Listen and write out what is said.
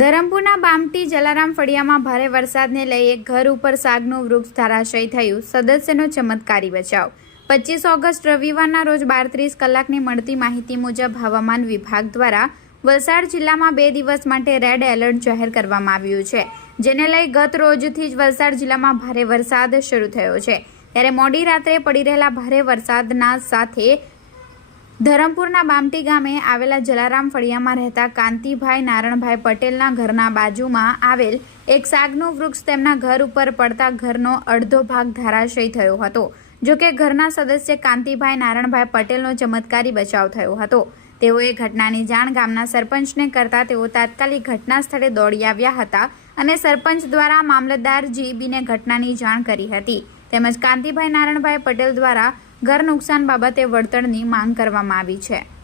ધરમપુરના બામટી જલારામ ફળિયામાં ભારે વરસાદને લઈ એક ઘર ઉપર સાગનું વૃક્ષ ધરાશયી થયું. સદસ્યનો ચમત્કારી બચાવ. પચીસ ઓગસ્ટ રવિવારના રોજ બાર ત્રીસ કલાકની મળતી માહિતી મુજબ હવામાન વિભાગ દ્વારા વલસાડ જિલ્લામાં બે દિવસ માટે રેડ એલર્ટ જાહેર કરવામાં આવ્યું છે, જેને લઈ ગત રોજથી જ વલસાડ જિલ્લામાં ભારે વરસાદ શરૂ થયો છે. ત્યારે મોડી રાત્રે પડી રહેલા ભારે વરસાદના સાથે ધરમપુરના બામટી ગામે આવેલા જલારામ ફળિયામાં રહેતા કાંતિભાઈ નારણભાઈ પટેલના ઘરના બાજુમાં આવેલ એક સાગનું વૃક્ષ તેમના ઘર ઉપર પડતા ઘરનો અડધો ભાગ ધરાશયી થયો હતો, જો કે ઘરના સદસ્ય કાંતિભાઈ નારણભાઈ પટેલનો ચમત્કારી બચાવ થયો હતો. તેઓએ ઘટનાની જાણ ગામના સરપંચને કરતા તેઓ તાત્કાલિક ઘટના સ્થળે દોડી આવ્યા હતા અને સરપંચ દ્વારા મામલતદાર જીબીને ઘટનાની જાણ કરી હતી. તેમજ કાંતિભાઈ નારણભાઈ પટેલ દ્વારા ઘર નુકસાન બાબતે વળતરની માંગ કરવામાં આવી છે.